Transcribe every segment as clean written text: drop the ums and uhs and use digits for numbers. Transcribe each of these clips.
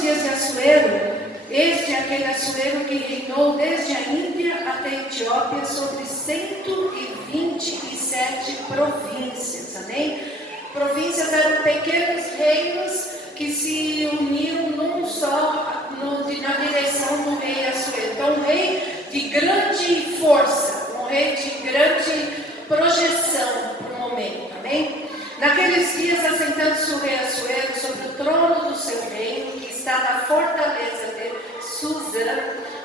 nos dias de Assuero, este é aquele Assuero que reinou desde a Índia até a Etiópia sobre 127 províncias, amém? Províncias eram pequenos reinos que se uniram num só, na direção do rei Assuero. Então, um rei de grande força, um rei de grande projeção para o momento, amém? Naqueles dias, assentando-se o rei Assuero sobre o trono do seu reino, que está na fortaleza de Suzã,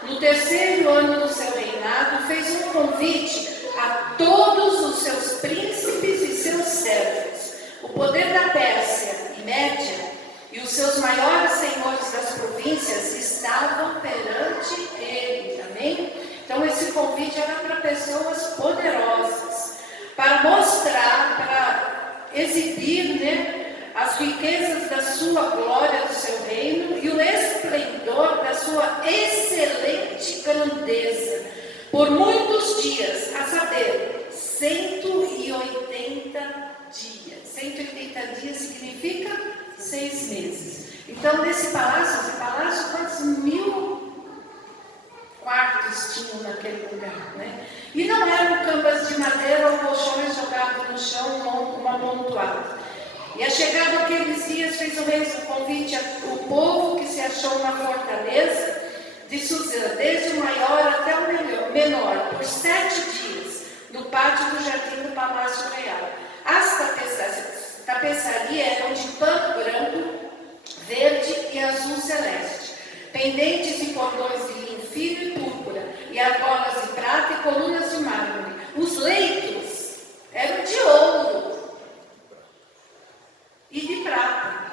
no terceiro ano do seu reinado, fez um convite a todos os seus príncipes e seus servos. O poder da Pérsia e Média e os seus maiores senhores das províncias estavam perante ele, amém? Então esse convite era para pessoas poderosas, para mostrar, para exibir, as riquezas da sua glória, do seu reino e o esplendor da sua excelente grandeza, por muitos dias, a saber, 180 dias. 180 dias significa 6 meses. Então, nesse palácio, quantos mil quartos tinham naquele lugar, E não eram camas de madeira ou colchões jogados no chão, amontoados. E a chegada daqueles dias fez o rei o convite ao povo que se achou na fortaleza de Suzã, desde o maior até o menor, por 7 dias, no pátio do jardim do Palácio Real. As tapeçarias eram de pano branco, verde e azul celeste, pendentes e cordões de linho fino e púrpura, e argolas de prata e colunas de mármore. Os leitos eram de ouro e de prata,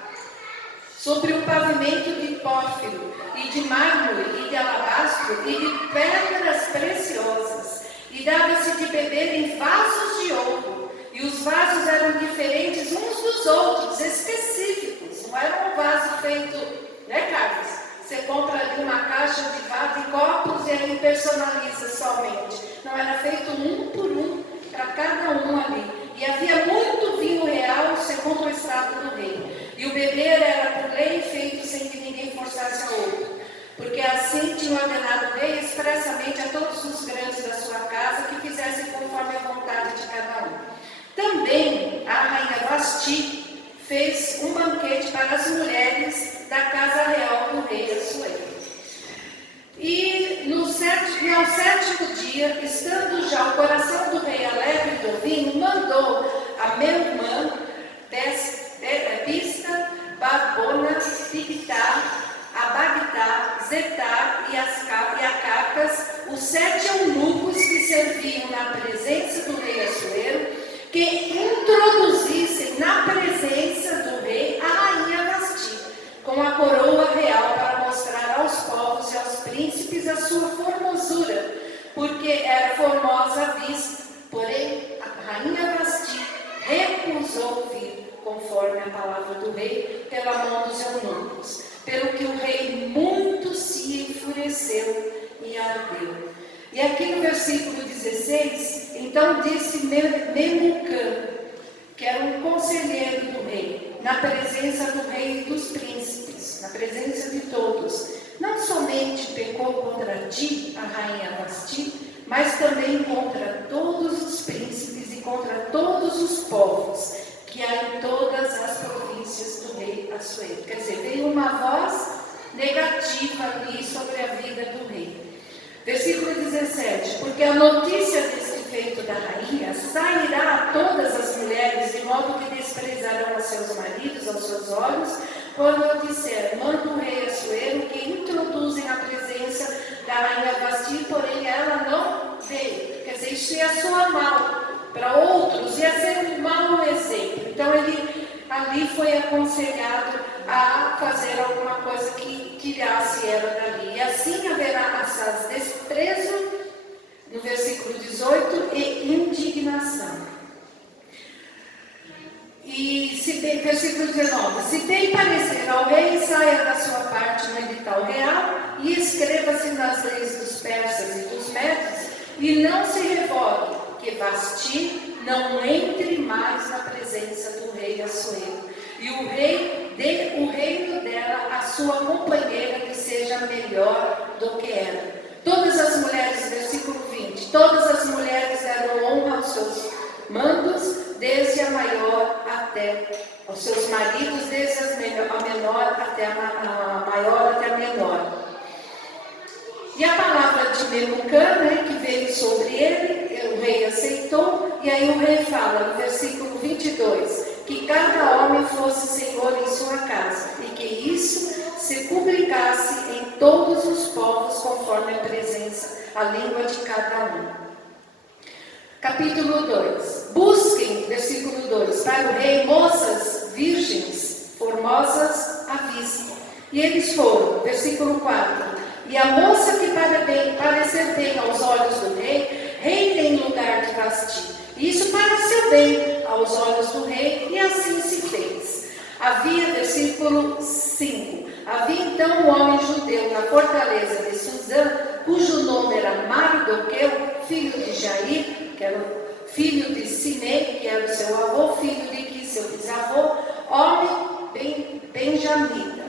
sobre o pavimento de pórfiro, e de mármore, e de alabastro, e de pedras preciosas, e dava-se de beber em vasos de ouro, e os vasos eram diferentes uns dos outros, específicos, não era um vaso feito, Carlos? Você compra ali uma caixa de vaso e copos e ele personaliza somente. Não, era feito um por um, para cada um ali. E havia muito vinho real, segundo o estado do rei. E o beber era por lei feito sem que ninguém forçasse a outro. Porque assim tinha ordenado o rei expressamente a todos os grandes da sua casa que fizessem conforme a vontade de cada um. Também a rainha Vasti fez um banquete para as mulheres da casa real do rei Assuero. E ao 7º dia, estando já o coração do rei alegre do vinho, mandou a Meumã, Bista, Barbona, Bigtar, Abagtar, Zetar e Acacas, os 7 eunucos que serviam na presença do rei Assuero, que introduzissem na presença do rei a rainha Vasti, com a coroa real, para mostrar aos povos e aos príncipes a sua formosura, porque era formosa à vista. Porém, a rainha Vasti recusou vir, conforme a palavra do rei, pela mão dos eunucos, pelo que o rei muito se enfureceu e ardeu. E aqui no versículo 16, então disse Memucã, que era um conselheiro do rei, na presença do rei e dos príncipes, na presença de todos, não somente pecou contra ti, a rainha Vasti, mas também contra todos os príncipes e contra todos os povos que há em todas as províncias do rei Assuero. Quer dizer, veio uma voz negativa ali sobre a vida do rei. Versículo 17, porque a notícia deste feito da rainha sairá a todas as mulheres, de modo que desprezarão a seus maridos, aos seus olhos, quando eu disser, manda o rei Assuero que introduzem a presença da rainha Vasti, porém ela não veio. Quer dizer, isso ia soar mal para outros, ia ser um mau exemplo. Então ele ali foi aconselhado a fazer alguma coisa que tirasse ela dali. E assim haverá assaz desprezo, no versículo 18, e indignação. E versículo 19, se bem parecer ao rei, saia da sua parte no edital real e escreva-se nas leis dos persas e dos médios, e não se revogue, que Vasti não entre mais na presença do rei Assuero. E o rei dê o reino dela à sua companheira, que seja melhor do que ela. Todas as mulheres, versículo 20, todas as mulheres deram honra aos seus mandos, desde a maior até aos seus maridos, desde a menor até a maior até a menor. E a palavra de Memucã, que veio sobre ele, o rei aceitou, e aí o rei fala, no versículo 22, que cada homem fosse senhor em sua casa, e que isso se publicasse em todos os povos, conforme a presença, a língua de cada um. Capítulo 2. Busquem, versículo 2, para o rei moças virgens, formosas à vista. E eles foram, versículo 4. E a moça que parecer bem aos olhos do rei, reina em lugar de Vasti. Isso pareceu bem aos olhos do rei, e assim se fez. Havia, versículo 5, havia então um homem judeu na fortaleza de Suzã, cujo nome era Mardoqueu, filho de Jair, que era o filho de Simei, que era o seu avô, filho de Quis, seu bisavô, homem benjamita,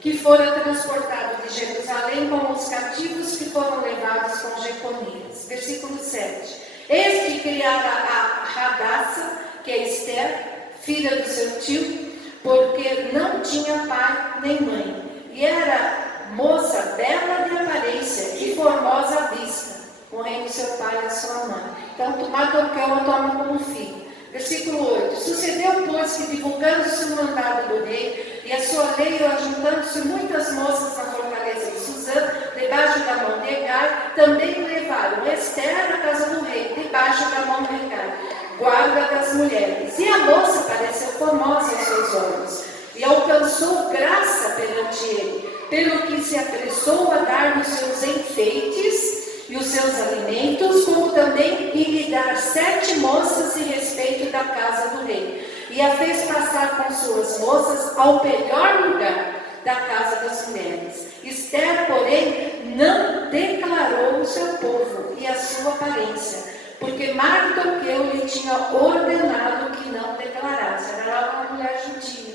que fora transportado de Jerusalém com os cativos que foram levados com Jeconias. Versículo 7. Este criara a Hadassah, que é Esther, filha do seu tio, porque não tinha pai nem mãe, e era moça bela de aparência e formosa à vista, morrendo seu pai e a sua mãe. Então, Mardoqueu a toma como filho. Versículo 8. Sucedeu, pois, que divulgando-se o mandado do rei e a sua lei, ajuntando-se muitas moças na fortaleza de Suzã, debaixo da mão de Hegai, também levaram Esther à casa do rei, debaixo da mão de Hegai, guarda das mulheres. E a moça pareceu formosa aos seus olhos, e alcançou graça perante ele, pelo que se apressou a dar-lhe os seus enfeites e os seus alimentos, como também em lhe dar 7 moças em respeito da casa do rei. E a fez passar com suas moças ao melhor lugar da casa das mulheres. Esther, porém, não declarou o seu povo e a sua aparência, porque Mardoqueu lhe tinha ordenado que não declarasse. Ela era uma mulher judia,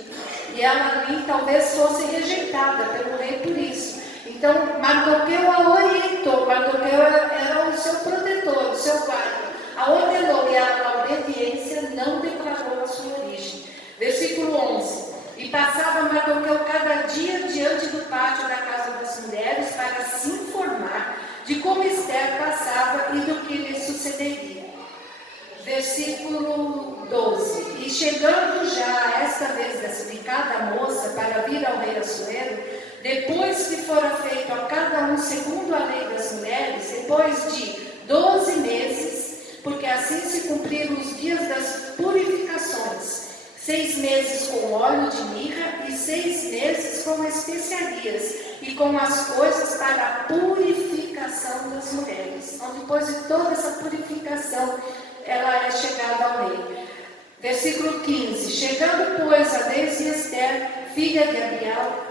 e ela ali talvez fosse rejeitada pelo rei por isso. Então, Mardoqueu a orientou, Mardoqueu era o seu protetor, o seu guarda, a ordenou, e ela, na obediência, não declarou a sua origem. Versículo 11. E passava Mardoqueu cada dia diante do pátio da casa das mulheres para se informar de como Esther passava e do que lhe sucederia. Versículo 12. E chegando já esta vez da explicada moça para vir ao rei Assuero, depois que fora feito a cada um segundo a lei das mulheres, depois de 12 meses, porque assim se cumpriram os dias das purificações, 6 meses com óleo de mirra e 6 meses com especiarias e com as coisas para a purificação das mulheres. Então, depois de toda essa purificação, ela é chegada ao rei. Versículo 15. Chegando, pois, a vez de Esther, filha de Abiail,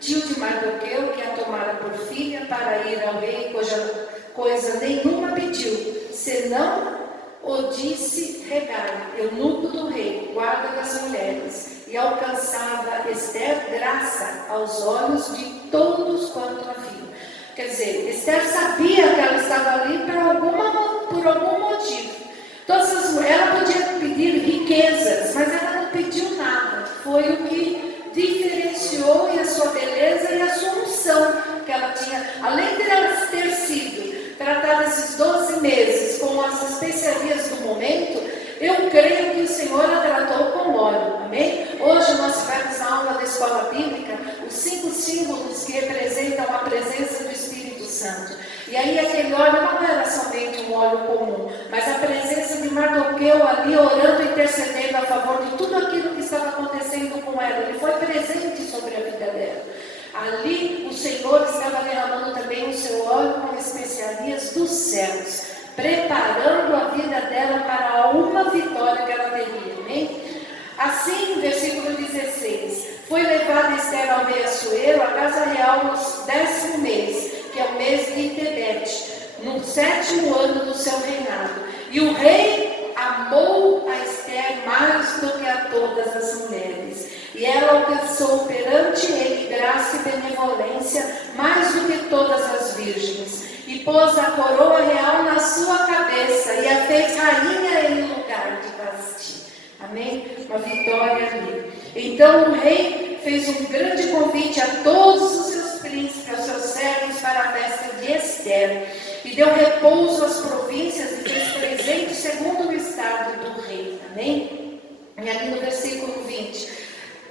tio de Mardoqueu, que a tomara por filha para ir ao rei, cuja coisa nenhuma pediu, senão o disse Hegai, eunuco do rei, guarda das mulheres, e alcançava Esther graça aos olhos de todos quanto a viam. Quer dizer, Esther sabia que ela estava ali por algum motivo. Ela podia pedir riquezas, mas ela não pediu nada. Foi o que diferenciou a sua beleza e a sua unção que ela tinha. Além de ela ter sido tratada esses 12 meses com as especiarias do momento, eu creio que o Senhor a tratou com óleo. Amém? Hoje nós tivemos na aula da escola bíblica os 5 símbolos que representam a presença do Espírito Santo. E aí aquele óleo não era somente um óleo comum, mas a presença de Mardoqueu ali orando e intercedendo a favor de tudo aquilo que estava acontecendo com ela. Ele foi presente sobre a vida dela. Ali o Senhor estava derramando também o seu óleo com especiarias dos céus, preparando a vida dela para uma vitória que ela teria. Amém? Assim, versículo 16, foi levada Esther ao rei Assuero, a casa real, no 10º mês, que é o mês de Tebete, no 7º ano do seu reinado. E o rei a amou a Esther mais do que a todas as mulheres. E ela alcançou perante ele graça e benevolência mais do que todas as virgens. E pôs a coroa real na sua cabeça e a fez rainha em lugar de Vasti. Amém? Uma vitória ali. Então o rei fez um grande convite a todos os seus príncipes, aos seus servos, para a festa de Esther. E deu repouso às províncias e fez presente segundo o estado do rei. Amém? E ali no versículo 20.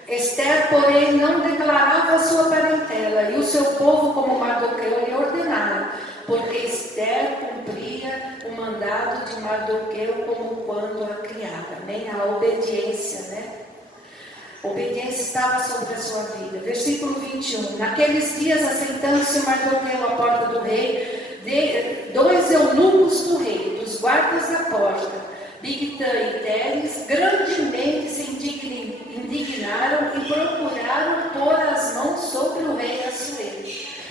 Esther, porém, não declarava a sua parentela, e o seu povo, como Mardoqueu, lhe ordenaram, porque Esther cumpria o mandado de Mardoqueu como quando a criada. Amém? A obediência, né? A obediência estava sobre a sua vida. Versículo 21. Naqueles dias, assentando-se Mardoqueu à porta do rei, dois eunucos do rei, dos guardas da porta, Bigtã e Teres, grandemente se indignaram e procuraram pôr as mãos sobre o rei Assuero.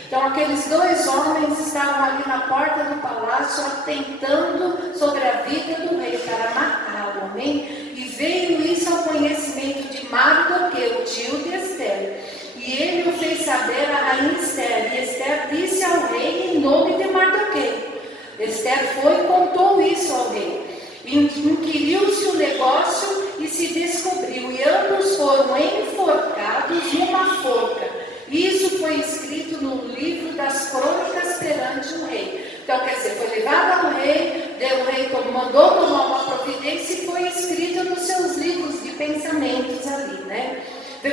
Então aqueles dois homens estavam ali na porta do palácio, atentando sobre a vida do rei para matá-lo, amém? E veio isso ao conhecimento de Mardoqueu, tio de Esther. E ele o fez saber a rainha Esther, e Esther disse ao rei em nome de Mardoqueu. Esther foi e contou isso ao rei. Inquiriu-se o negócio e se descobriu, e ambos foram enforcados numa forca. Isso foi escrito no livro das crônicas perante o rei. Então, quer dizer, foi levado ao rei, o rei mandou tomar uma providência e foi escrito nos seus livros de pensamentos ali, né?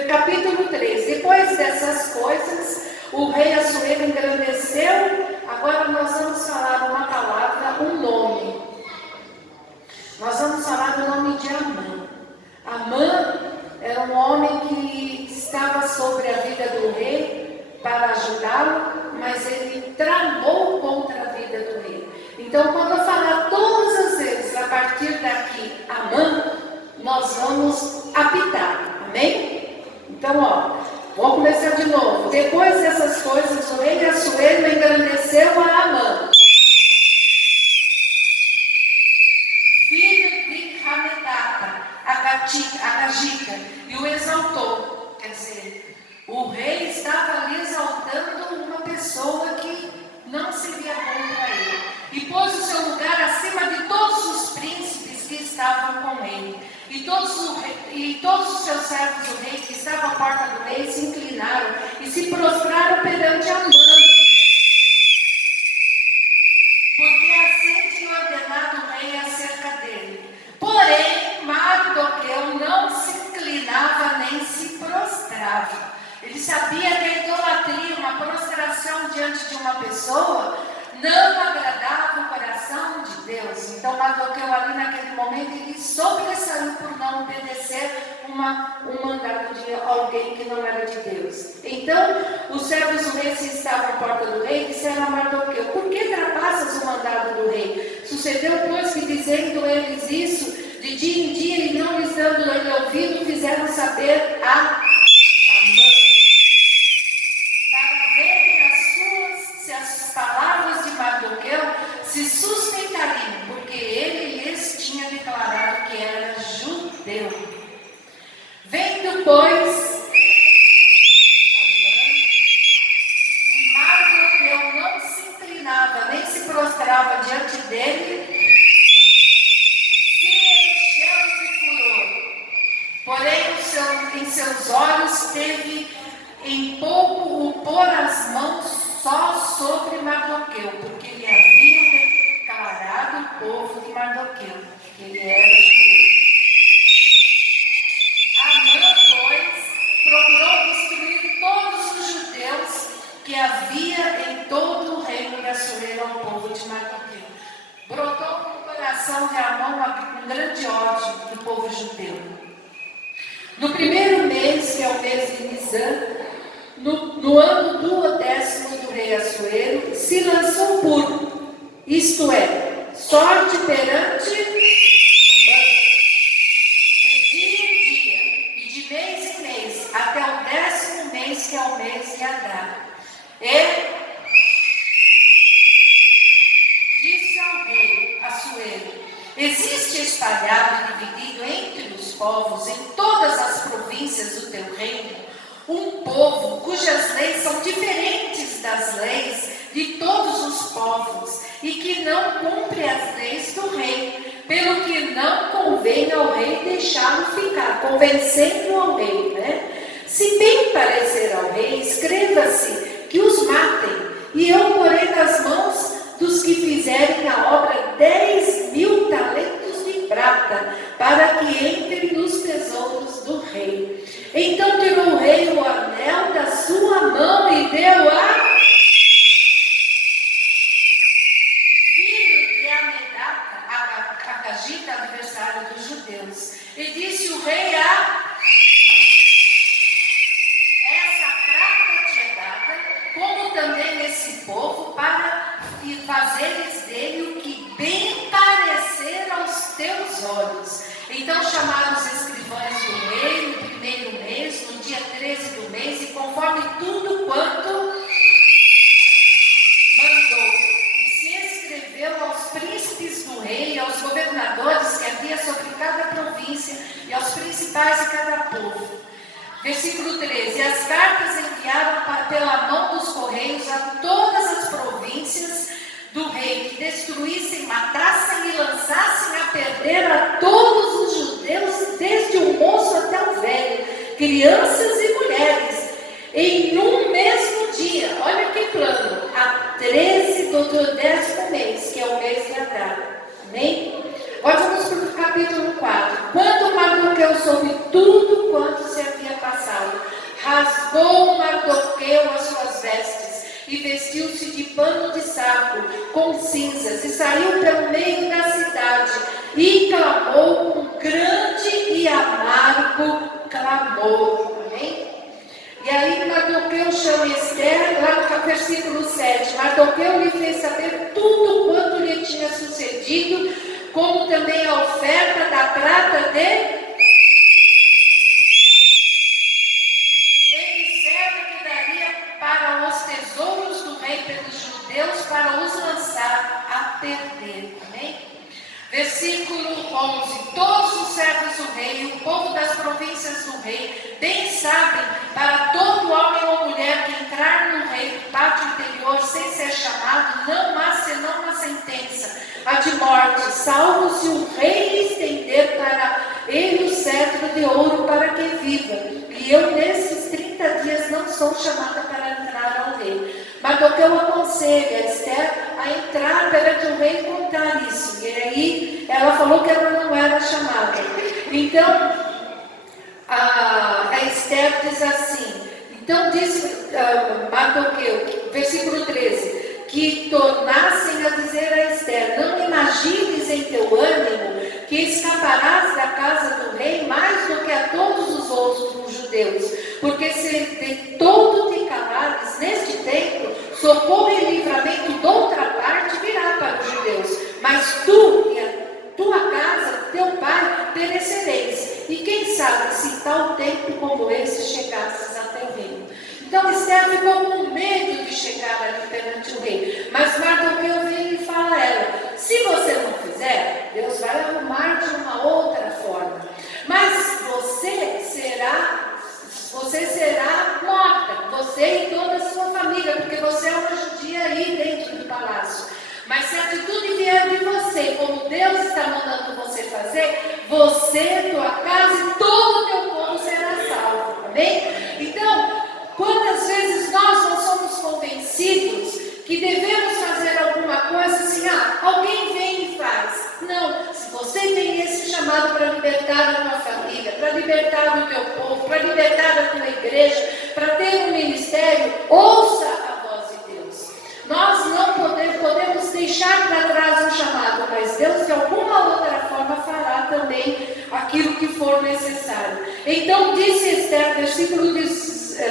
Capítulo 3. Depois dessas coisas, o rei Assuero engrandeceu. Agora nós vamos falar uma palavra, um nome. Nós vamos falar do nome de Amã. Amã era um homem que estava sobre a vida do rei para ajudá-lo, mas ele tramou contra a vida do rei. Então, quando eu falar todas as vezes, a partir daqui, Amã, nós vamos apitar. Amém? Então, vamos começar de novo. Depois dessas coisas, o rei Assuero engrandeceu a Amã, Agagita, e o exaltou. Quer dizer, o rei estava ali exaltando uma pessoa que não seria bom para ele, e pôs o seu lugar acima de todos os príncipes que estavam com ele, e todos os seus servos do rei que estavam à porta do rei se inclinaram e se prostraram perante Amã, porque assim tinha ordenado o rei acerca dele. Porém, Mardoqueu não se inclinava nem se prostrava. Ele sabia que a idolatria, uma prostração diante de uma pessoa, não agradava o coração de Deus. Então, Mardoqueu ali naquele momento, ele sobressaiu por não obedecer um mandado de alguém que não era de Deus. Então, os servos do rei, se estavam à porta do rei, disseram a Mardoqueu: por que trapassas o mandado do rei? Sucedeu, pois, que dizendo eles isso, de dia em dia, e não lhes dando ele ouvido, fizeram saber a Amã, para verem se as palavras de Mardoqueu se sustentariam, porque ele lhes tinha declarado que era judeu. Vendo, pois, que Mardoqueu não se inclinava nem se prostrava diante dele, se encheu de furor. Porém, em seus olhos teve em pouco o pôr as mãos só sobre Mardoqueu, porque ele havia declarado o povo de Mardoqueu, que ele era judeu. Amã, pois, procurou destruir todos os judeus que havia em todo o reino de Assuero ao povo de Mardoqueu. Brotou no coração de Amã um grande ódio do povo judeu. No primeiro mês, que é o mês de Nisan, no ano do 10º do rei Assuero, se lançou puro, isto é, sorte perante Amã, de dia em dia e de mês em mês, até o 10º mês, que é o mês de Adar. E disse ao rei Assuero: Existe espalhado e dividido entre os povos, em todas as províncias do teu reino, um povo cujas leis são diferentes das leis de todos os povos, e que não cumpre as leis do rei, pelo que não convém ao rei deixá-lo ficar, convencendo ao rei, né? Se bem parecer ao rei, escreva-se que os matem, e eu porei nas mãos dos que fizerem a obra 10.000 talentos de prata, para que entrem nos tesouros do rei. Então tirou o rei o anel da sua mão e deu a filho de Amedata, a Cagita, adversário dos judeus. E disse o rei a como também esse povo, para fazeres dele o que bem parecer aos teus olhos. Então chamaram os escrivães do rei no primeiro mês, no dia 13 do mês, e conforme tudo quanto mandou, e se escreveu aos príncipes do rei, aos governadores que havia sobre cada província, e aos principais de cada povo. Versículo 13, as cartas enviaram pela mão dos correios a todas as províncias do rei, que destruíssem, matassem e lançassem a perder a todos os judeus, desde o moço até o velho, crianças e mulheres, em um mesmo dia. Olha que plano, a 13 do 10º mês, que é o mês de Adar. Amém? Agora vamos para o capítulo 4. Quando Mardoqueu soube tudo quanto se havia passado, rasgou Mardoqueu as suas vestes e vestiu-se de pano de saco com cinzas e saiu pelo meio da cidade e clamou com grande e amargo clamor. Amém? E aí Mardoqueu chama Esther, lá no versículo 7. Mardoqueu lhe fez saber tudo quanto lhe tinha sucedido, como também a oferta da prata de ele serve que daria para os tesouros do rei pelos judeus, para os lançar a perder. Amém? Versículo 11. Todos os servos do rei, o povo das províncias do rei, bem sabem, para todo homem ou mulher que entrar no rei do pátio interior sem ser chamado, não há senão uma sentença, a de morte, salvo se o rei estender para ele o cetro de ouro para que viva. E eu nesses 30 dias não sou chamada para entrar ao rei. Mardoqueu aconselha a Esther a entrar perante o rei e contar isso. E aí ela falou que ela não era chamada. Então a Esther diz assim, então disse Mardoqueu, versículo 13, que tornassem a dizer a Esther, não imagines em teu ânimo que escaparás da casa do rei mais do que a todos os outros judeus, porque se de todo te calares neste tempo, socorro e livramento de outra parte virá para os judeus, mas tu e a tua casa, teu pai, perecereis, e quem sabe se tal tempo como esse chegasses até o reino. Então Esther ficou com medo de chegar ali perante o rei, mas Mardoqueu vem e fala a ela, se você não fizer, Deus vai arrumar de uma outra forma, mas você será morta, você e toda a sua família, porque você é uma judia aí dentro do palácio. Mas se a atitude vier de você, como Deus está mandando você fazer, você, tua casa e todo o teu povo será salvo. Amém? Então, quantas vezes nós não somos convencidos que devemos fazer alguma coisa assim, alguém vem e faz. Não, se você tem esse chamado para libertar a tua família, para libertar o teu povo, para libertar a tua igreja, para ter um ministério, ouça a voz de Deus. Nós não podemos deixar para trás um chamado, mas Deus de alguma outra forma fará também aquilo que for necessário. Então disse Esther, versículo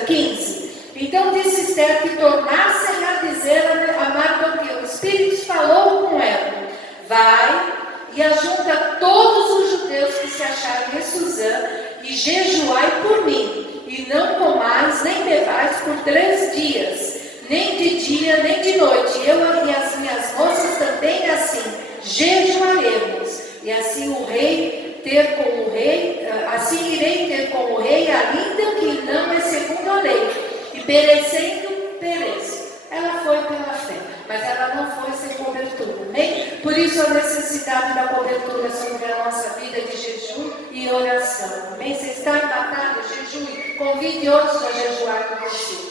15, então disse Esther que tornassem a dizer a Mardoqueu, o Espírito falou com ela, vai e ajunta todos os judeus que se acharem em Suzã e jejuai por mim, e não comais nem bebais por 3 dias, nem de dia nem de noite, eu e as minhas moças também assim, jejuaremos. E e assim o rei ter com o rei, assim irei ter com o rei, ainda que não é segundo a lei, e perecendo, pereço. Ela foi pela fé, mas ela não foi sem cobertura, amém? Por isso a necessidade da cobertura sobre a nossa vida de jejum e oração, amém? Você está em batalha, jejue, convide outros a jejuar com você.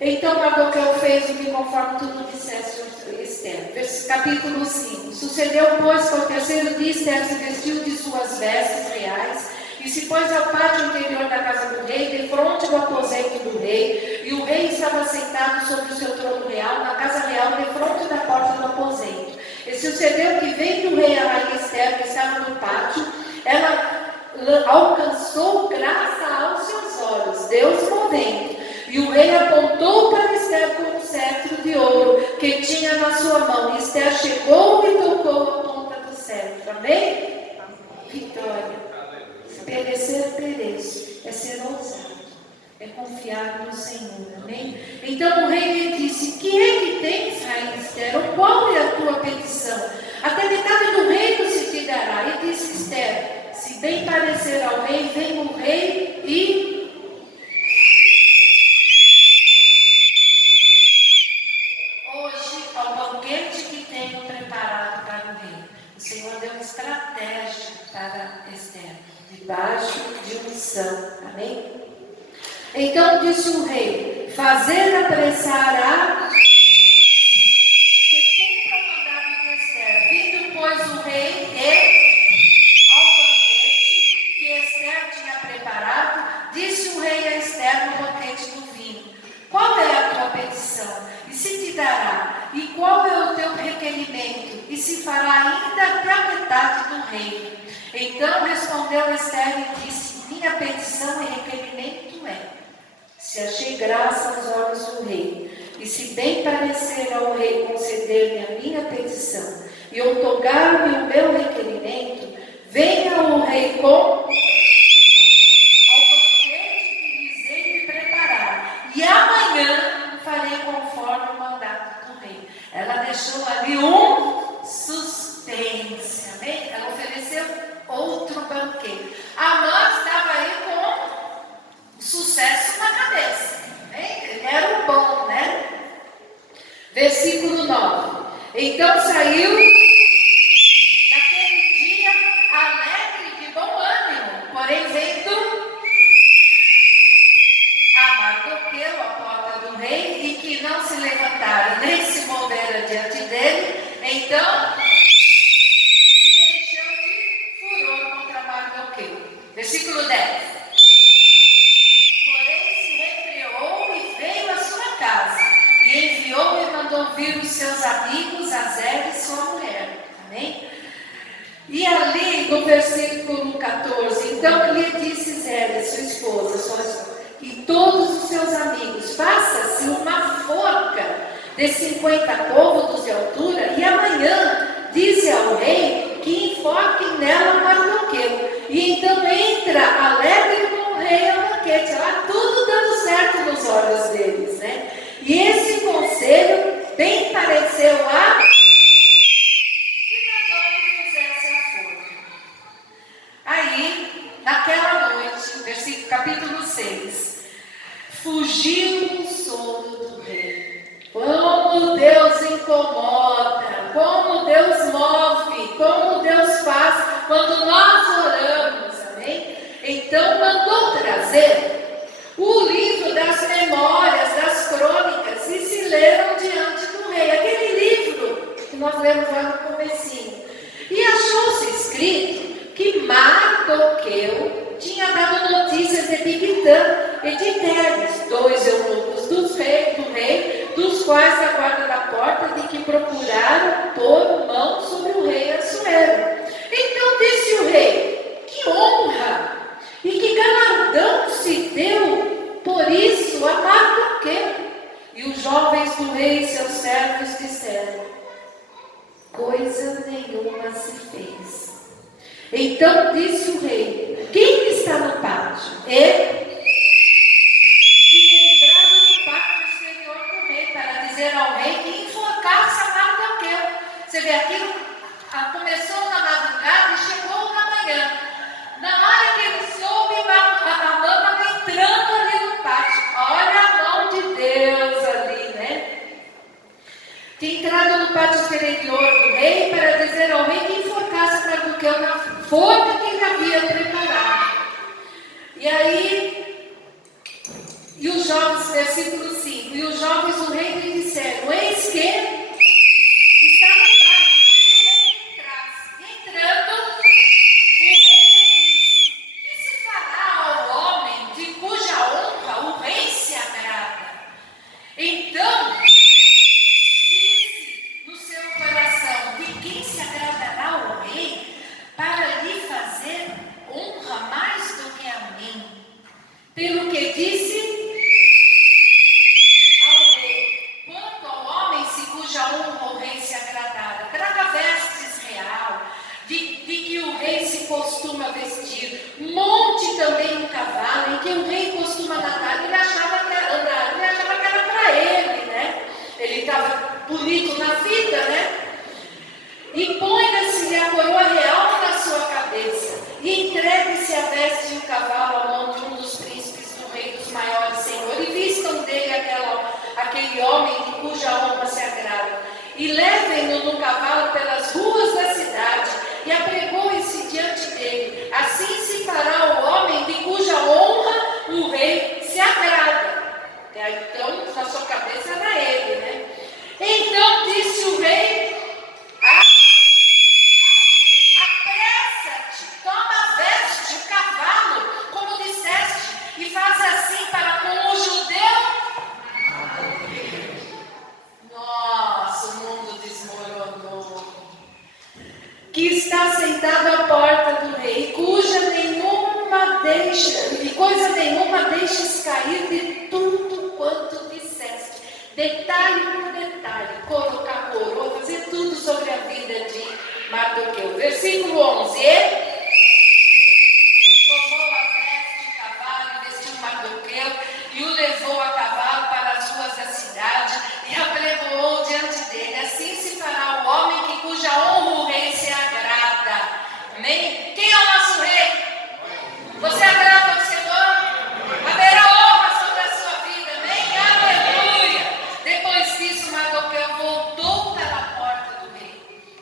Então Mardoqueu fez o que conforme tudo dissesse Esther. Capítulo 5. Sucedeu, pois, que ao terceiro dia Esther se vestiu de suas vestes reais e se pôs ao pátio interior da casa do rei, defronte do aposento do rei, e o rei estava sentado sobre o seu trono real, na casa real, defronte da porta do aposento. E sucedeu que, vendo o rei a rainha Esther, que estava no pátio, ela alcançou graça aos seus olhos, Deus movendo. E o rei apontou para Esther com um cetro de ouro que tinha na sua mão. E Esther chegou e tocou a ponta do cetro. Amém? Vitória. Se perecer, pereço. É ser ousado. É confiar no Senhor. Amém? Então o rei lhe disse: que é que tens, rainha Esther? Ou qual é a tua petição? Até metade do reino se te dará. E disse Esther: se bem parecer ao rei, vem o rei e hoje, ao banquete que tenho preparado para o rei. O Senhor deu uma estratégia para Esther, debaixo de unção. Amém? Então disse o rei: fazer apressar a que cumpra o mandado de Esther. Vindo, pois, o rei ao banquete que Esther tinha preparado, disse o rei a Esther no banquete do vinho: qual é a tua petição? E se te dará? E qual é o teu requerimento? E se fará ainda até a metade do reino? Então respondeu Esther e disse: minha petição e requerimento é: se achei graça aos olhos do rei, e se bem parecer ao rei conceder-me a minha petição, e outorgar-me o meu requerimento, venha o rei com ao banquete que lhes hei de preparar, e amanhã farei conforme o mandato do rei. Ela deixou ali um suspense, amém? Ela ofereceu outro banquete. Amã estava aí com sucesso na cabeça, amém? Ele era o bom, né? Versículo 9. Então saiu naquele dia alegre de bom ânimo, porém vendo a Mardoqueu à porta do rei, e que não se levantara nem se movera diante dele, então se encheu de furor contra Mardoqueu. Versículo 10. Porém se refreou e veio à sua casa, e enviou e mandou vir os seus amigos, Azer e sua mulher. Amém? E ali no versículo 14, então lhe disse Zélia, sua esposa, e todos os seus amigos: faça-se uma forca de 50 côvados de altura, e amanhã dize ao rei que enfoque nela Mardoqueu. E então entra alegre com o rei ao banquete. Lá tudo dando certo nos olhos deles, né? E esse conselho bem pareceu a e mandou-lhe fizesse a forca. Aí, naquela noite, capítulo 6, fugiu o sono do rei. Como Deus incomoda, como Deus move, como Deus faz quando nós oramos, amém? Então mandou trazer o livro das memórias, das crônicas, e se leram diante do rei. Aquele livro que nós lemos lá no comecinho. E achou-se escrito que Mardoqueu tinha dado notícias de Bigtã e de Teres, dois eunucos do rei, dos quais a guarda da porta, de que procuraram pôr mão sobre o rei Assuero. Então disse o rei: que honra e que galardão se deu por isso a Mardoqueu. E os jovens do rei e seus servos disseram: coisa nenhuma se fez. Então disse o rei: quem está no pátio? Ele tinha entrado no pátio exterior do rei para dizer ao rei que enforcasse a Mardoqueu. Você vê, aquilo começou na madrugada superior do rei para dizer ao rei que enforcasse Mardoqueu na forca que ele havia preparado. E aí, e os jovens, versículo 5, e os jovens do rei lhe disseram: eis que estava tarde, disse o rei que entrasse. Entrando, o rei lhe disse: que se fará ao homem de cuja honra o rei se agrada? Então disse no seu coração: de quem se agradará o rei para lhe fazer honra mais do que a mim? Pelo que disse ao rei: quanto ao homem se cuja honra o rei se agradara, traga vestes real, de que o rei se costuma vestir, monte também um cavalo em que o rei costuma andar. Ele achava que era para ele, né? Ele estava bonito na vida, né? E ponha-se a coroa real na sua cabeça, e entregue-se a veste e o cavalo à mão de um dos príncipes do rei dos maiores senhores, e vistam dele aquele homem de cuja honra se agrada, e levem-no no cavalo pelas ruas da cidade, e apregoem-se diante dele. Assim se fará o homem de cuja honra o rei se agrada. Então, na sua cabeça era ele, né? Então disse o rei: apressa-te, toma a veste, o cavalo, como disseste, e faz assim para com o judeu. Nossa, o mundo desmoronou. Que está sentado à porta do rei, coisa nenhuma deixes cair de tudo quanto disseste, detalhe por detalhe, colocar coroa, fazer tudo sobre a vida de Mardoqueu. Versículo 11. Tomou a veste de cavalo e vestiu Mardoqueu e o levou a cavalo para as ruas da cidade e apregoou diante dele. Assim se fará o homem que cuja honra o rei se agrada. Amém? Quem é o nosso rei? Você agrada ao Senhor? Haverá honra sobre a sua vida. Amém? Aleluia! Depois disso, Mardoqueu voltou para a porta do rei.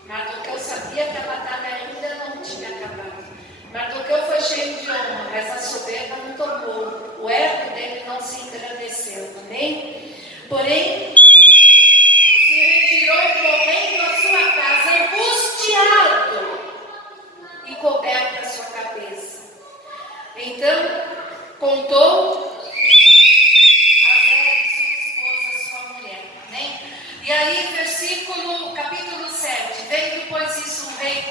Mardoqueu sabia que a batalha ainda não tinha acabado. Mardoqueu foi cheio de honra, mas a soberba não tomou. O ego dele não se engrandeceu. Amém? Porém, se retirou correndo à sua casa, angustiado e coberto a sua cabeça. Então, contou a velha sua esposa, sua mulher. Amém? E aí, capítulo 7. Veio depois isso o rei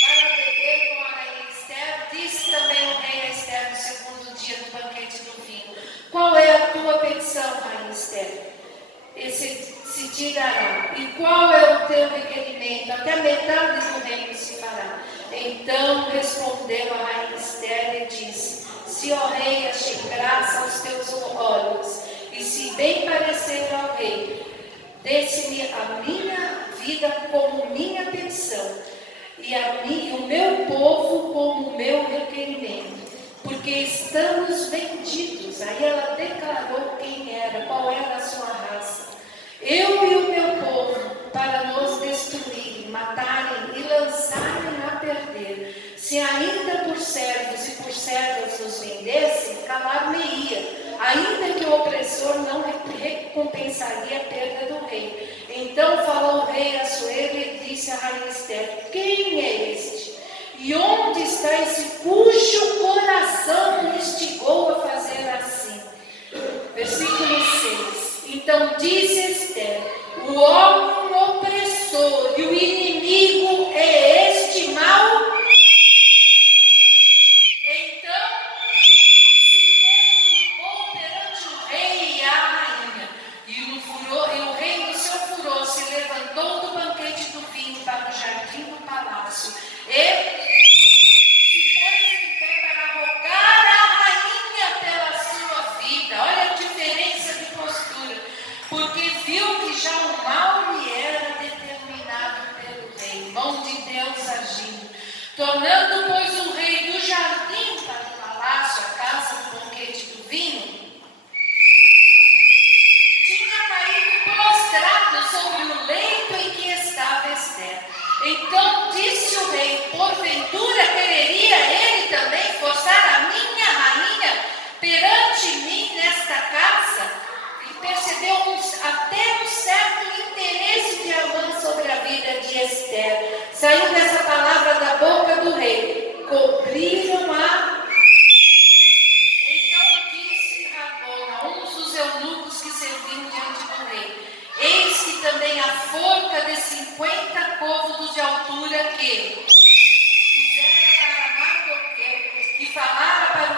para beber com a rainha Esther. Disse também o rei a Esther no segundo dia do banquete do vinho: qual é a tua petição, rainha Esther? Esse se te dará. E qual é o teu requerimento? Até metade do reino se fará. Então respondeu a rainha Esther e disse: se, ó rei, achei graça aos teus olhos, e se bem parecer ao rei, desse-me a minha vida como minha petição, e o meu povo como meu requerimento, porque estamos vendidos. Aí ela declarou quem era, qual era a sua raça. Eu e o meu povo, para nos destruírem, matarem e lançarem a perder. Se ainda por servos e por servas nos vendessem, calar-me-ia, ainda que o opressor não recompensaria a perda do rei. Então falou o rei Assuero e disse a rainha Esther: quem é este? E onde está esse cujo coração me instigou a fazer assim? Versículo 6. Então disse Esther: o homem opressor e o inimigo é este mal? Então se perturbou perante o rei e a rainha, e o rei no seu furor se levantou do banquete do vinho para o jardim do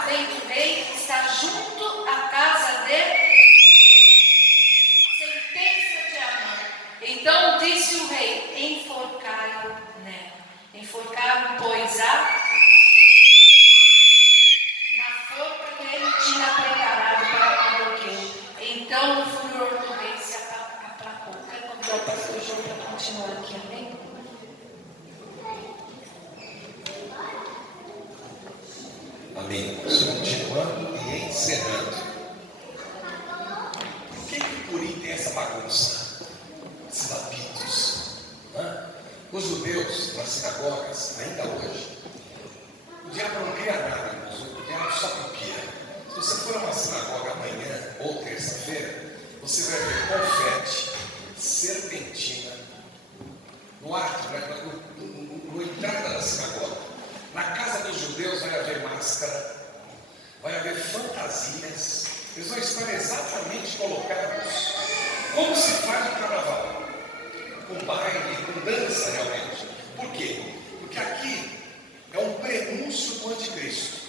vem do rei que está junto à casa de sentença de Amã. Então disse o rei: enforcai-o nela. Enforcaram, pois, na forca que ele tinha preparado para Mardoqueu. Então o furor do rei se aplacou. Quero convidar o pastor João para continuar aqui, amém? Amém. Continuando e encerrando. Por que Purim tem essa bagunça? Esses apitos. Os judeus, nas sinagogas, ainda hoje, o diabo não cria nada, irmãos. O diabo só copia. Se você for a uma sinagoga amanhã ou terça-feira, você vai ver confete, serpentina, no átrio, no entrada da sinagoga. Na casa dos judeus vai haver máscara, vai haver fantasias, eles vão estar exatamente colocados como se faz no carnaval, com baile, com dança realmente. Por quê? Porque aqui é um prenúncio do anticristo.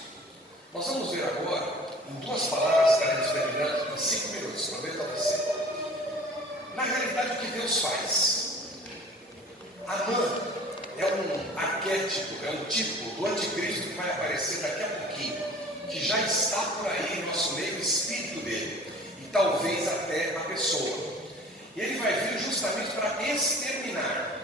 Nós vamos ver agora, em duas palavras, estaremos terminando em 5 minutos, prometo a você. Na realidade, o que Deus faz? Amã é um arquétipo, é um tipo do anticristo que vai aparecer daqui a pouquinho, que já está por aí em nosso meio, o espírito dele, e talvez até a pessoa. E ele vai vir justamente para exterminar,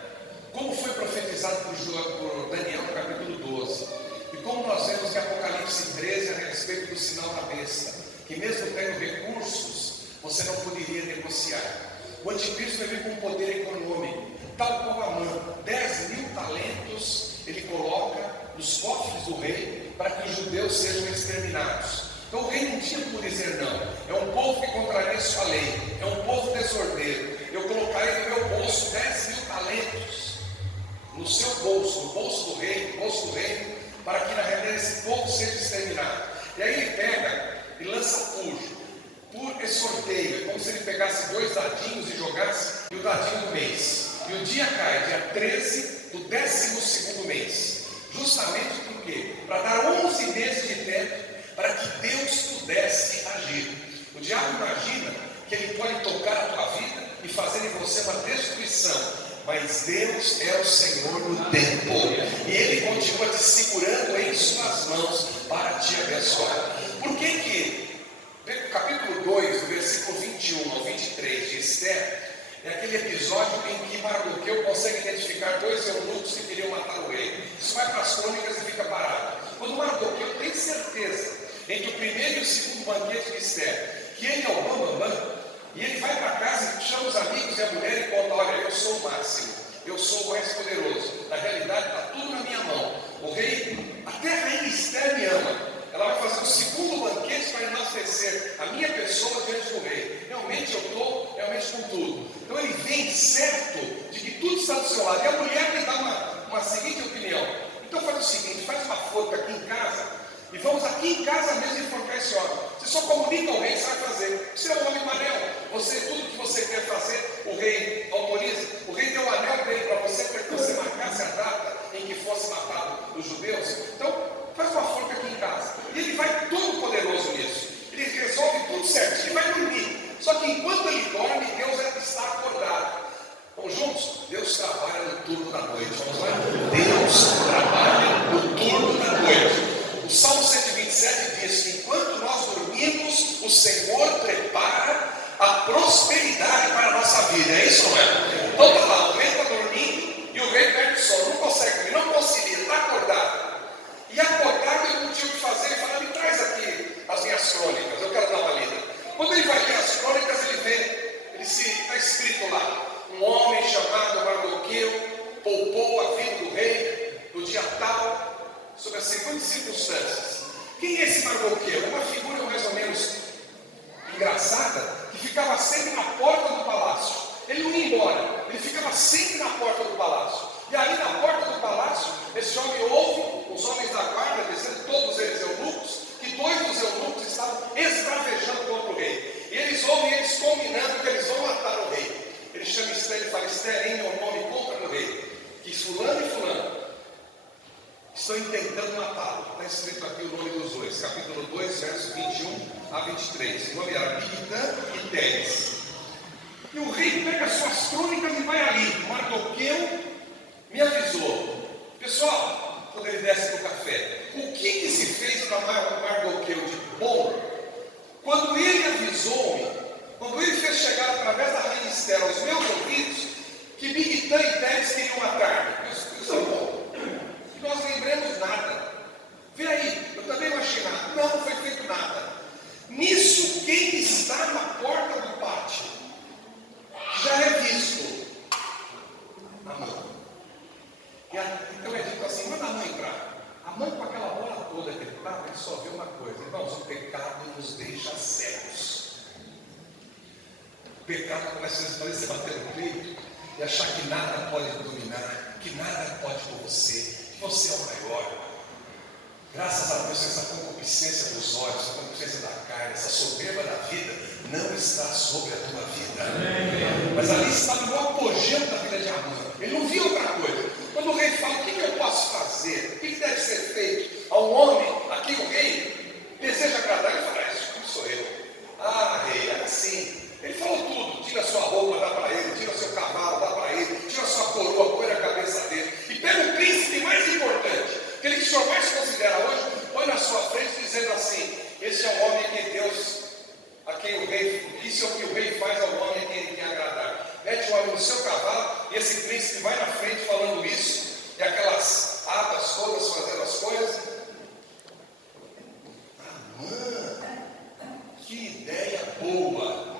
como foi profetizado por Daniel no capítulo 12, e como nós vemos em Apocalipse 13 a respeito do sinal da besta, que mesmo tendo recursos, você não poderia negociar. O anticristo vai vir com poder econômico, tal como Amã, 10.000 talentos ele coloca nos cofres do rei para que os judeus sejam exterminados. Então o rei não tinha por dizer não. É um povo que contraria sua lei, é um povo desordeiro. Eu colocarei no meu bolso 10.000 talentos, no seu bolso, no bolso do rei, para que na realidade esse povo seja exterminado. E aí ele pega e lança por sorteio, é como se ele pegasse 2 dadinhos e jogasse, e o dadinho do mês. E o dia cai, dia 13 do 12º mês. Justamente por quê? Para dar 11 meses de tempo para que Deus pudesse agir. O diabo imagina que ele pode tocar a tua vida e fazer em você uma destruição. Mas Deus é o Senhor do tempo. E Ele continua te segurando em suas mãos para te abençoar. Por que o capítulo 2, do versículo 21 ao 23 de Esther, é aquele episódio em que Mardoqueu consegue identificar 2 eunucos que queriam matar o rei. Isso vai para as crônicas e fica parado. Quando Mardoqueu tem certeza, entre o primeiro e o segundo banquete de Esther, que ele é o bambambam, e ele vai para casa e chama os amigos e a mulher e conta: olha, eu sou o máximo, eu sou o mais poderoso, na realidade está tudo na minha mão. O rei, até a rainha Esther me ama. Ela vai fazer o segundo banquete para enaltecer a minha pessoa diante do rei. Realmente eu estou com tudo. Então ele vem certo de que tudo está do seu lado. E a mulher me dá uma seguinte opinião: então faz o seguinte, faz uma forca aqui em casa, e vamos aqui em casa mesmo enforcar esse homem. Você só comunica ao rei, você vai fazer. Você é um homem anel, tudo que você quer fazer, o rei autoriza. O rei deu o anel dele para você que você marcasse a data em que fosse matado os judeus. Então faz uma forca aqui em casa. E ele vai todo poderoso nisso. Ele resolve tudo certo. Ele vai dormir. Só que enquanto ele dorme, Deus está acordado. Vamos juntos? Deus trabalha no turno da noite. Vamos lá? Deus trabalha no turno da noite. O Salmo 127 diz que enquanto nós dormimos, o Senhor prepara a prosperidade para a nossa vida. É isso, não é? Então está lá, o rei está dormindo e o rei perde o sono. Não consegue dormir, não concilia, está acordado. E acordado ele não tinha o que fazer, ele fala: me traz aqui as minhas crônicas, eu quero dar uma lida. Quando ele vai ler as crônicas, ele vê, está escrito lá: um homem chamado Mardoqueu poupou a vida do rei no dia tal, sob as seguintes circunstâncias. Quem é esse Mardoqueu? É uma figura mais ou menos engraçada, que ficava sempre na porta do palácio. Ele não ia embora, ele ficava sempre na porta do palácio. E ali na porta do palácio, esse homem ouve os homens da guarda dizendo, todos eles eunucos, que 2 dos eunucos estavam esbravejando contra o rei. E eles ouvem eles combinando que eles vão matar o rei. Ele chama Esther e fala: Esther, em meu nome contra o rei, que fulano e fulano estão intentando tentando matá-lo. Está escrito aqui o nome dos dois, capítulo 2, verso 21 a 23. O nome era Bigtã e Teres. E o rei pega suas crônicas e vai ali. Mardoqueu me avisou. Pessoal, quando ele desce para o café, o que se fez para Mardoqueu de bom? Quando ele avisou-me, quando ele fez chegar através da rainha Esther aos meus ouvidos, que Bigtã e Teres queriam matar-me. Isso é bom. Nós lembremos nada. Vê aí, eu também não achei nada. Não foi feito nada. Nisso, quem está na porta do pátio já é visto. Amã. Então é dito assim, manda a mãe entrar. A mãe com aquela bola toda que ele estava, ele só vê uma coisa. Irmãos, o pecado nos deixa cegos. O pecado começa a fazer você bater no peito e achar que nada pode dominar, que nada pode com você, que você é o maior. Graças a Deus, essa concupiscência dos olhos, essa concupiscência da carne, essa soberba da vida, não está sobre a tua vida. Amém. Mas ali está no apogeu da vida de Amã. Ele não via outra coisa. Quando o rei fala, o que eu posso fazer? O que deve ser feito ao homem? Aqui o rei deseja agradar, ele fala, isso não sou eu. Ah, rei, é assim. Ele falou tudo, tira a sua roupa, dá para ele, tira o seu cavalo, dá para ele, tira a sua coroa, põe na cabeça dele, e pega o príncipe mais importante, aquele que o senhor mais considera hoje, põe na sua frente dizendo assim, esse é o homem que Deus, a quem o rei, isso é o que o rei faz ao homem a quem ele quer agradar. Mete o homem no seu cavalo, e esse príncipe vai na frente falando isso, e aquelas atas todas fazendo as coisas. Que ideia boa!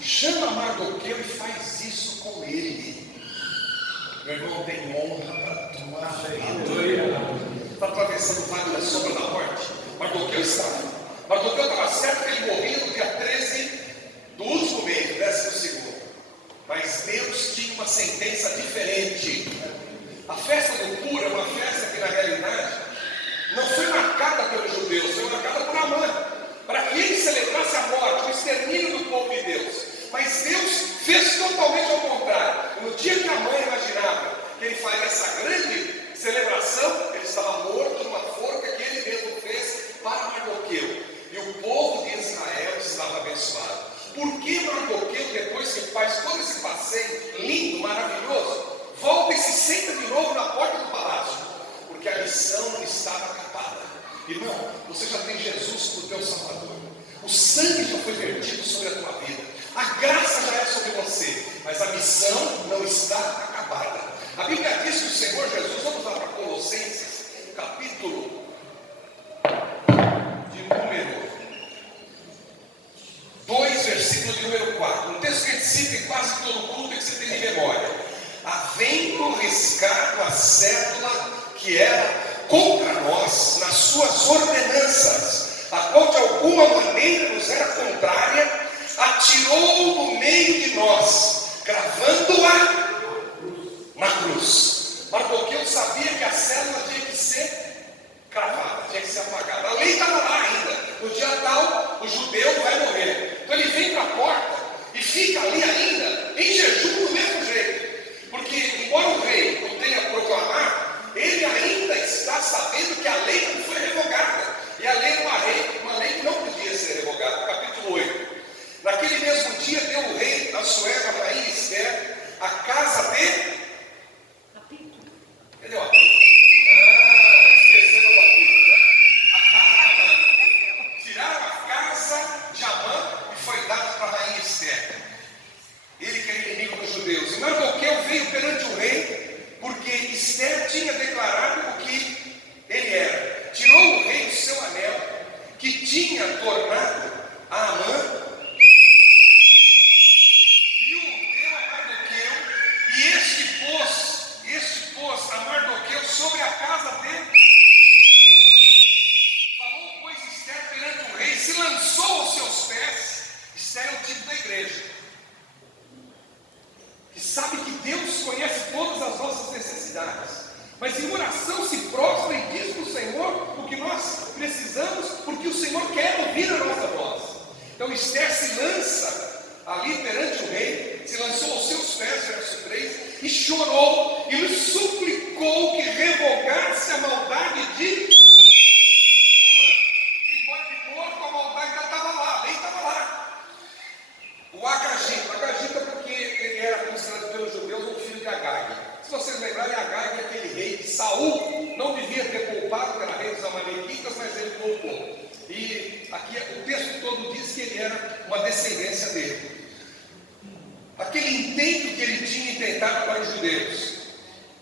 Chama Mardoqueu e faz isso com ele. Meu irmão, tem honra para a tua vida. Está atravessando o vale da sombra da morte. Mardoqueu estava. Mardoqueu estava certo que ele morria no dia 13 do último mês, do 12º. Mas Deus tinha uma sentença diferente. A festa do Pura é uma festa que na realidade não foi marcada pelos judeus, foi marcada por Amã, para que ele celebrasse a morte, o extermínio do povo de Deus. Mas Deus fez totalmente ao contrário. No dia que a mãe imaginava que ele faria essa grande celebração, ele estava morto numa forca que ele mesmo fez para Mardoqueu. E o povo de Israel estava abençoado. Por que Mardoqueu, depois que faz todo esse passeio lindo, maravilhoso, volta e se senta de novo na porta do palácio? Porque a missão não estava acabada. Irmão, você já tem Jesus como teu Salvador. O sangue já foi vertido sobre a tua vida. A graça já é sobre você. Mas a missão não está acabada. A Bíblia diz que o Senhor Jesus, vamos lá para Colossenses, capítulo de número 2, versículo de número 4. Um texto que a gente cita em quase todo culto e que você tem de memória. Havendo riscado a cédula que era contra nós nas suas ordenanças, a qual de alguma maneira nos era contrária, atirou no meio de nós, cravando-a na cruz. Mardoqueu sabia que a célula tinha que ser cravada, tinha que ser apagada. A lei estava lá ainda. No dia tal, o judeu vai morrer. Então ele vem para a porta e fica ali ainda, em jejum do mesmo jeito. Porque, embora o rei não tenha proclamado, ele ainda está sabendo que a lei não foi revogada. E a lei é uma lei que não podia ser revogada. Capítulo 8. Naquele mesmo dia deu o rei Assuero, a rainha Esther, a casa de... Cadê o apito? Esqueceram do apito, né? A casa de Amã. Tiraram a casa de Amã e foi dada para a rainha Esther. Ele que era inimigo dos judeus. E Mardoqueu veio perante o rei, porque Esther tinha declarado o que ele era. Tirou o rei o seu anel, que tinha tornado a Amã, e o deu a Mardoqueu, e este pôs a Mardoqueu sobre a casa dele. Falou, pois, Esther perante o rei, se lançou aos seus pés. Esther é o tipo da igreja, que sabe que Deus conhece todas as nossas necessidades, mas em oração se prostra e diz para o Senhor o que nós precisamos, porque o Senhor quer ouvir a nossa voz. Então Esther se lança ali perante o rei, se lançou aos seus pés, verso 3, e chorou, e lhe suplicou suplicou que revogasse a maldade de embora de morto, a maldade ainda estava lá, nem estava lá. O Agagita porque ele era considerado pelos judeus um filho de Agag. Se vocês lembrarem, Agag é aquele rei que Saul não devia ter poupado, que era rei dos Amalequitas, mas ele poupou. E aqui o texto todo diz que ele era uma descendência dele. Aquele intento que ele tinha intentado para os judeus.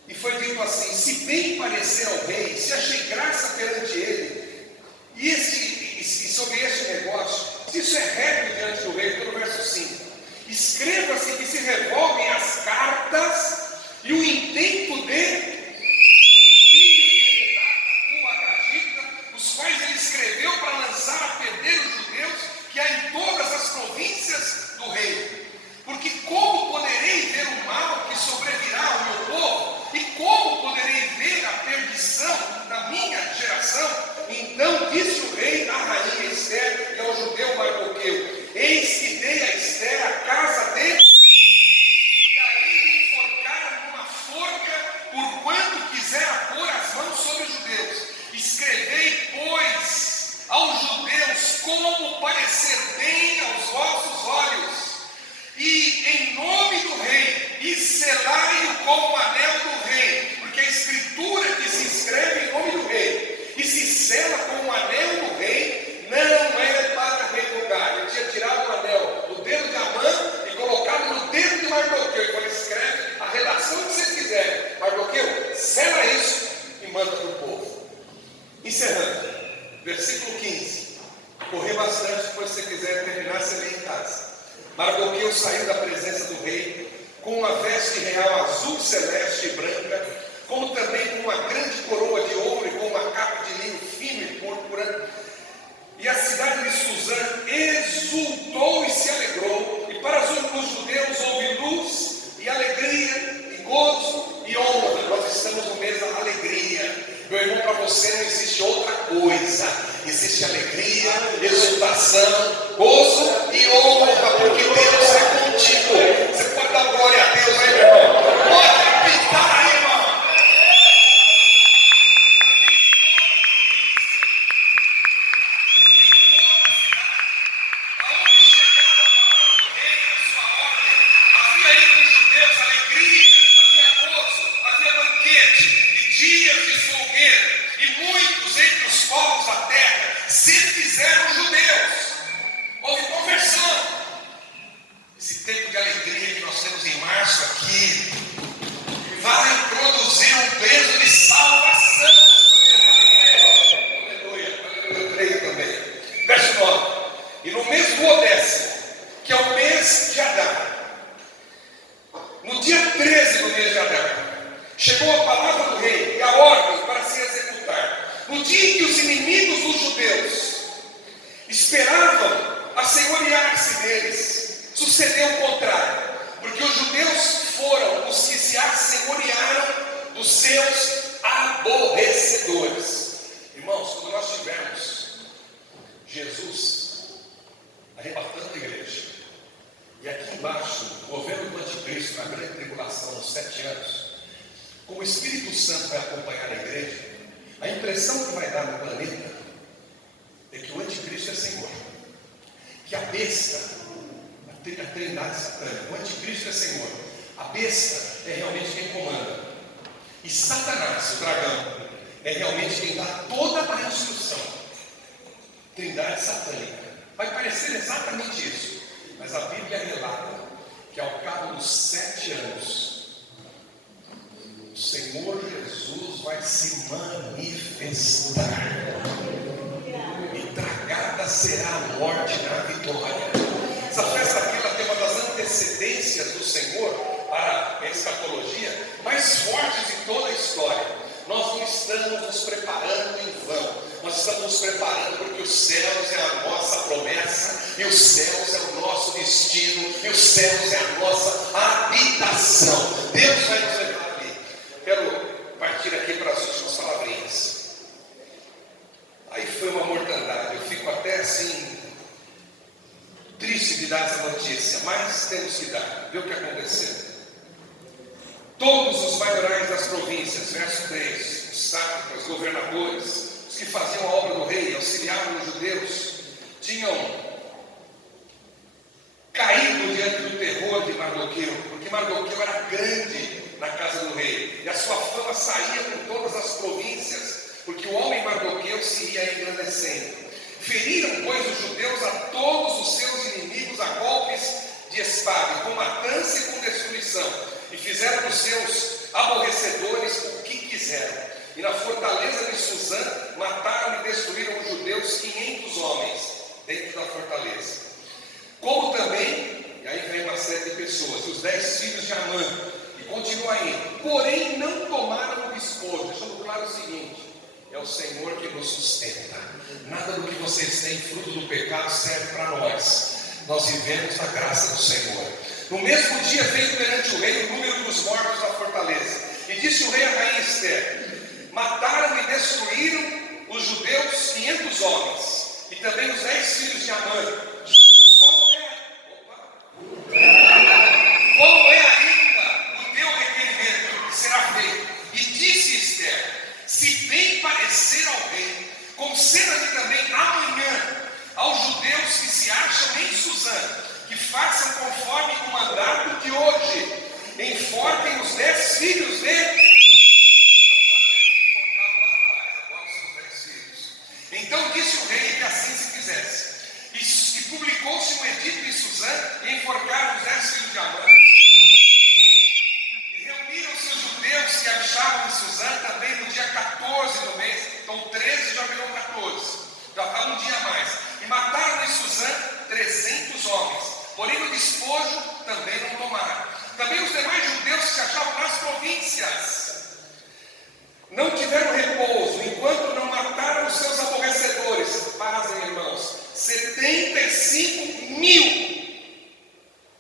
E foi dito assim: se bem parecer ao rei, se achei graça perante ele, e sobre este negócio, se isso é reto diante do rei, pelo verso 5, escreva-se que se revoguem as cartas e o intento de o Agagita, os quais ele escreveu para lançar a perder os judeus que há em todas as províncias do rei. Porque como poderei ver o mal que sobrevirá ao meu povo? E como poderei ver a perdição da minha geração? Então disse o rei à rainha Ester e ao judeu Mardoqueu: eis que dei a Ester a casa de... E a ele enforcaram numa forca, porquanto quisera pôr as mãos sobre os judeus. Escrevei, pois, aos judeus como parecer bem aos vossos olhos, e em nome do rei, e selai-o com o anel do rei, porque a escritura que se escreve em nome do rei e se sela com o anel do rei não é para revogar. Ele tinha tirado o anel do dedo de Amã e colocado no dedo de Mardoqueu. Ele falou: escreve a redação que vocês quiserem, Mardoqueu, sela isso e manda para o povo. Encerrando, versículo 15. Correr bastante, depois se você quiser terminar, você vem em casa. Mardoqueu saiu da presença do rei com uma veste real azul, celeste e branca, como também com uma grande coroa de ouro e com uma capa de linho fino e púrpura. E a cidade de Suzã exultou e se alegrou, e para os judeus houve luz e alegria e gozo e honra. Nós estamos no mês da alegria. Meu irmão, para você não existe outra coisa. Existe alegria, exultação, gozo e honra, porque Deus é contigo. Você pode dar glória a Deus aí, meu irmão? Pode apitar aí, irmão. Todos os maiorais das províncias, verso 3, os sátrapas, governadores, os que faziam a obra do rei, auxiliavam os judeus, tinham caído diante do terror de Mardoqueu, porque Mardoqueu era grande na casa do rei, e a sua fama saía por todas as províncias, porque o homem Mardoqueu se ia engrandecendo. Feriram, pois, os judeus a todos os seus inimigos a golpes de espada, com matança e com destruição, e fizeram dos seus aborrecedores o que quiseram. E na fortaleza de Suzã mataram e destruíram os judeus 500 homens dentro da fortaleza. Como também, e aí vem uma série de pessoas, os 10 filhos de Amã, e continua aí. Porém não tomaram o despojo, deixando claro o seguinte: é o Senhor que nos sustenta. Nada do que vocês têm, fruto do pecado, serve para nós. Nós vivemos na graça do Senhor. No mesmo dia veio perante o rei o número dos mortos da fortaleza. E disse o rei à rainha Ester: mataram e destruíram os judeus 500 homens, e também os 10 filhos de Amã. Qual é ainda o teu requerimento que será feito? E disse Ester: se bem parecer ao rei, conceda-lhe também amanhã aos judeus que se acham em Suzã, que façam conforme o mandato de hoje, enforquem os 10 filhos de... Então disse o rei que assim se fizesse. E publicou-se um edito em Suzã, e enforcaram os 10 filhos de Amã. E reuniram-se os judeus que achavam em Suzã também no dia 14 do mês. Então 13 já virou 14. Já está um dia a mais. E mataram em Suzã 300 homens. Porém o despojo também não tomaram. Também os demais judeus que se achavam nas províncias não tiveram repouso, enquanto não mataram os seus aborrecedores. Pasmem, irmãos, 75 mil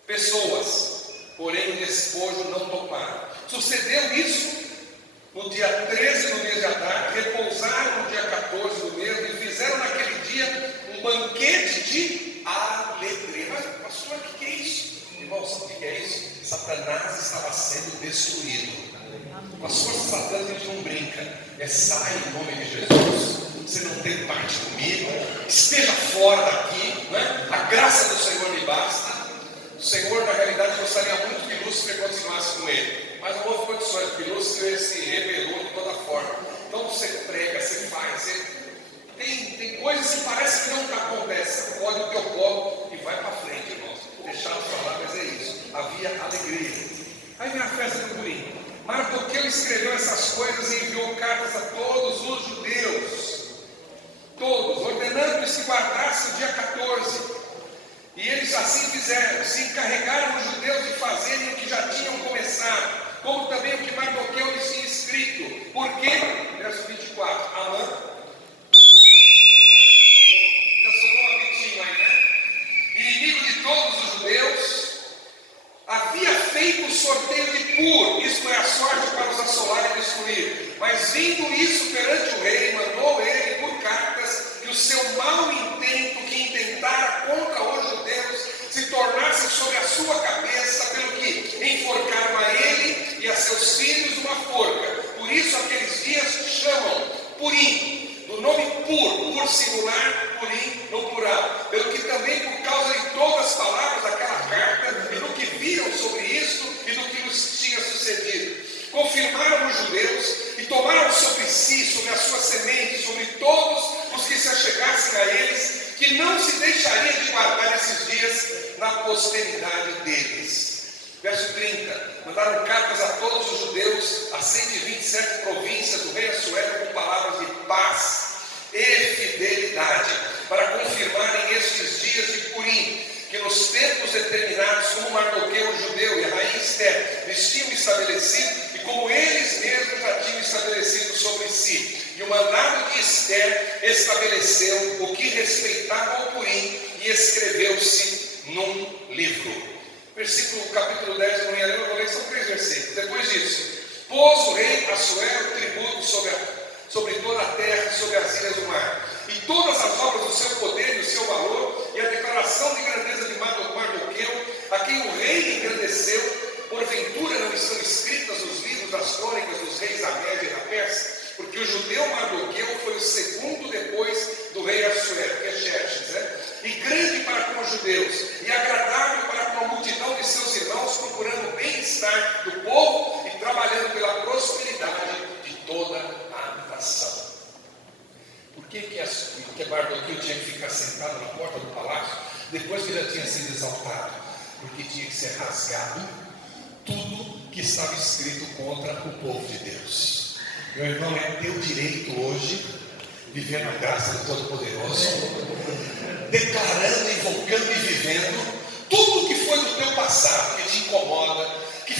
pessoas, porém o despojo não tomaram. Sucedeu isso no dia 13 do mês de Adar, repousaram no dia 14 do mês, e fizeram naquele dia um banquete de alegria. Mas, pastor, o que é isso? Irmão, sabe o que é isso? Satanás estava sendo destruído. Com as forças satânicas a gente não brinca. Sai em nome de Jesus. Você não tem parte comigo. Esteja fora daqui, né? A graça do Senhor me basta. O Senhor, na realidade, gostaria muito que Lúcifer continuasse com ele, mas não houve condições, porque Lúcifer se rebelou de toda forma. Então você prega, você faz, tem coisas que parece que não acontecem. Pode o teu copo e vai para frente, irmãos. Deixar de falar, mas é isso. Havia alegria. Aí vem a festa do Purim. Mardoqueu escreveu essas coisas e enviou cartas a todos os judeus, todos, ordenando-lhes que guardassem o dia 14. E eles assim fizeram, se encarregaram os judeus de fazerem o que já tinham começado, como também o que Mardoqueu lhes tinha escrito. Por quê? Verso 24, Amã. Já sobrou um apitinho aí, né? Inimigo de todos os judeus, havia feito o sorteio de Pur, isto é, a sorte para os assolar e destruir. Mas vindo isso perante o rei, mandou ele por cartas que o seu mau intento que intentara contra os judeus se tornasse sobre a sua cabeça, pelo que enforcaram a ele e a seus filhos uma forca. Por isso aqueles dias chamam Purim, do nome Pur singular, Purim no plural. Pelo que também por causa de todas as palavras daquela carta e do que viram sobre isto e do que nos tinha sucedido, confirmaram os judeus e tomaram sobre si, sobre a sua semente, sobre todos os que se achegassem a eles, que não se deixaria de guardar esses dias na posteridade deles. Verso 30, mandaram cartas a todos os judeus, a 127 províncias do rei Assuero, com palavras de paz e fidelidade, para confirmarem estes dias de Purim, que nos tempos determinados, como Mardoqueu o judeu e a rainha Ester lhes tinham estabelecido, e como eles mesmos já tinham estabelecido sobre si. E o mandado de Ester estabeleceu o que respeitava ao Purim, e escreveu-se num livro. Versículo, capítulo 10, eu vou ler, são 3 versículos. Depois disso, pôs o rei Assuero tributo sobre toda a terra e sobre as ilhas do mar, e todas as obras do seu poder e do seu valor, e a declaração de grandeza de Mardoqueu, a quem o rei engrandeceu, porventura não estão escritas nos judeus e agradável para com a multidão de seus irmãos, procurando o bem-estar do povo e trabalhando pela prosperidade de toda a habitação. Por que Mardoqueu tinha que ficar sentado na porta do palácio, depois que já tinha sido exaltado? Porque tinha que ser rasgado tudo que estava escrito contra o povo de Deus. Meu irmão, é teu direito hoje viver na graça do Todo-Poderoso, declarando, invocando e vivendo tudo que foi do teu passado, que te incomoda, que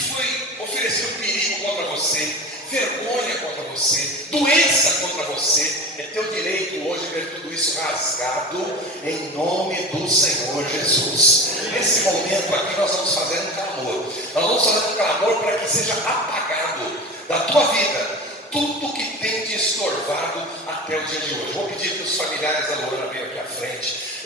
ofereceu perigo contra você, vergonha contra você, doença contra você. É teu direito hoje ver tudo isso rasgado em nome do Senhor Jesus. Nesse momento aqui nós vamos fazer um clamor. Nós vamos fazer um clamor para que seja apagado da tua vida tudo que tem te estorvado até o dia de hoje. Vou pedir que os familiares da Luana venham aqui à frente.